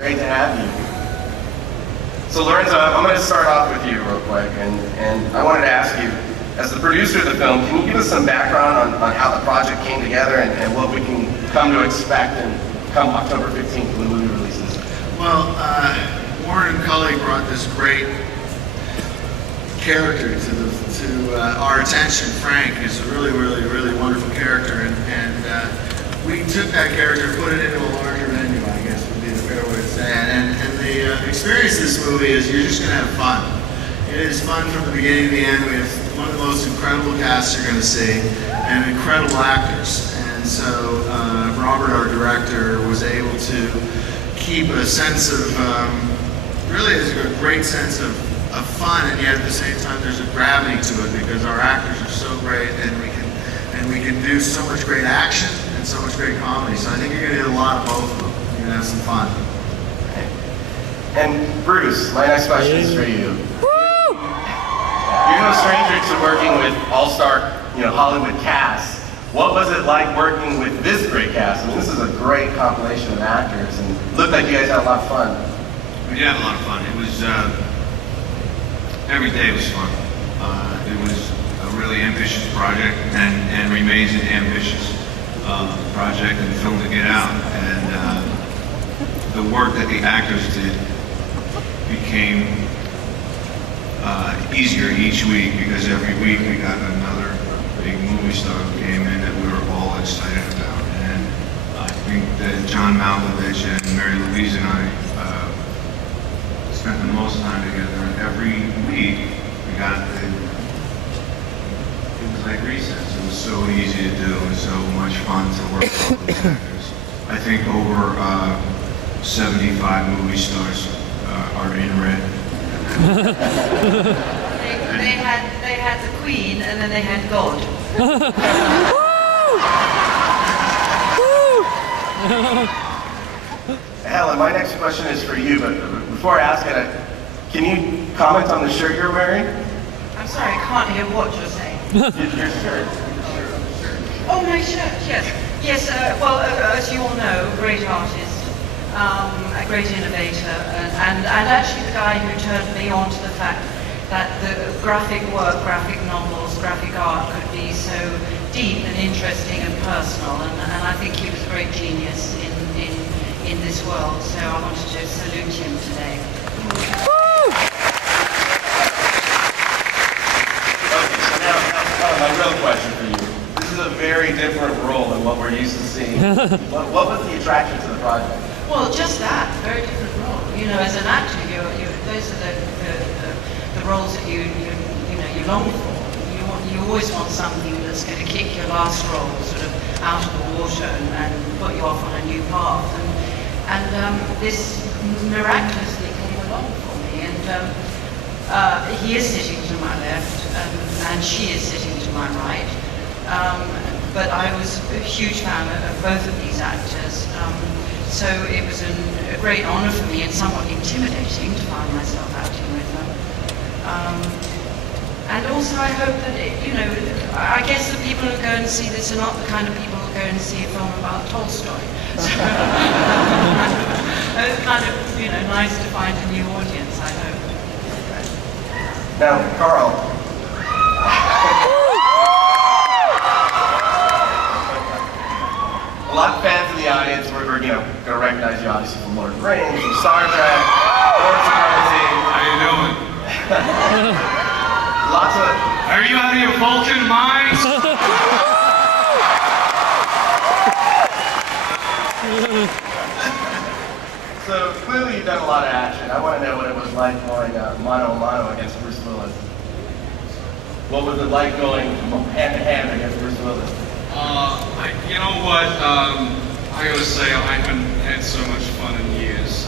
Great to have you. So Lorenzo, I'm going to start off with you real quick, and I wanted to ask you, as the producer of the film, can you give us some background on how the project came together and what we can come to expect and come October 15th when the movie releases? Well, Warren and Cully brought this great character to our attention. Frank is a really wonderful character, and we took that character and put it into a larger venue, I guess would be the fair way to say it. And the experience of this movie is you're just going to have fun. It is fun from the beginning to the end. We have one of the most incredible casts you're going to see, and incredible actors. And so Robert, our director, was able to keep a sense of, really is a great sense of fun, and yet at the same time there's a gravity to it because our actors are so great, and we can do so much great action and so much great comedy. So I think you're going to get a lot of both of them. You're going to have some fun. And Bruce, my next question is for you. You're no stranger to working with all-star, Hollywood casts. What was it like working with this great cast? I mean, this is a great compilation of actors, and it looked like you guys had a lot of fun. We did have a lot of fun. It was, every day was fun. It was a really ambitious project and remains an ambitious project and film to get out. And the work that the actors did became easier each week because every week we got another big movie star who came in that we were all excited about. And I think that John Malkovich and Mary Louise and I spent the most time together, and every week we got it was like recess. It was so easy to do and so much fun to work with all those actors. I think over 75 movie stars are in red. They had the Queen and then they had God. Helen, my next question is for you, but before I ask it, can you comment on the shirt you're wearing? I'm sorry, I can't hear what you're saying. Your shirt. Oh, my shirt, yes. Yes, well, as you all know, a great artist, a great innovator, and actually the guy who turned me on to the fact that the graphic work, graphic novels, graphic art could be so deep and interesting and personal, and I think he was a great genius in this world, so I wanted to salute him today. Okay, so now my real question for you. This is a very different role than what we're used to seeing. What was the attraction to the project? Well, just that, very different role. As an actor, those are the roles that you long for. You always want something that's going to kick your last role sort of out of the water and put you off on a new path. And this miraculously came along for me. And he is sitting to my left, and she is sitting to my right. But I was a huge fan of both of these actors. So it was a great honor for me and somewhat intimidating to find myself acting with them. And also I hope that, I guess the people who go and see this are not the kind of people who go and see a film about Tolstoy. So it's kind of, nice to find a new audience, I hope. Now, Karl. A lot of fans in the audience were going to recognize you obviously from Lord of the Rings, from Star Trek, Lord Supremacy. How you doing? Lots of... Are you out of your Vulcan minds? So clearly you've done a lot of action. I want to know what it was like going mano a mano against Bruce Willis. What was it like going hand to hand against Bruce Willis? You know what? I gotta say, I haven't had so much fun in years.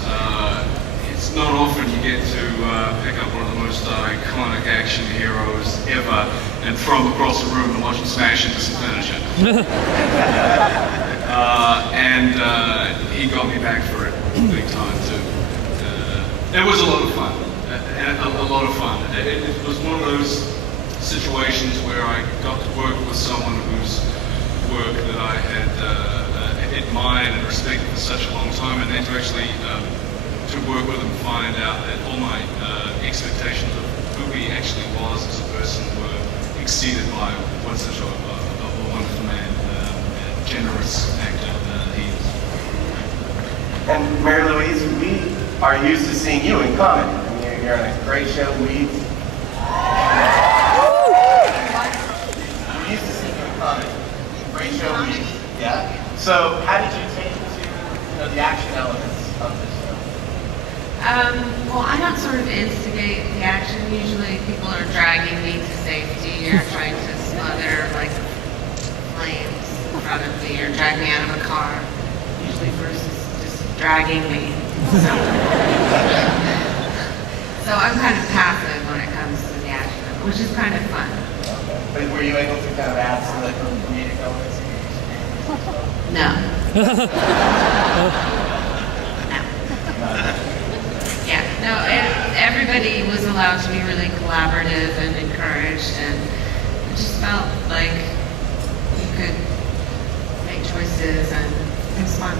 It's not often you get to pick up one of the most iconic action heroes ever and throw him across the room and watch him smash into some furniture. And he got me back for it big time too. It was a lot of fun. A lot of fun. It was one of those situations where I got to work with someone whose work that I had admired and respected for such a long time, and then to actually find out that all my expectations of who he actually was as a person were exceeded by what such a wonderful man, generous actor he is. And Mary Louise, we are used to seeing you in comedy. I mean, you're on a great show, Weeds. We're used to seeing you in comedy. Great show, Weeds. Yeah. So, how did you take to the action elements of this show? Well, I don't sort of instigate the action. Usually people are dragging me to safety or trying to smother like flames in front of me or drag me out of a car. Usually first is just dragging me. So I'm kind of passive when it comes to the action, which is kind of fun. But were you able to kind of add some like comedic elements? No. No. Yeah, no, everybody was allowed to be really collaborative and encouraged, and it just felt like you could make choices, and it was fun.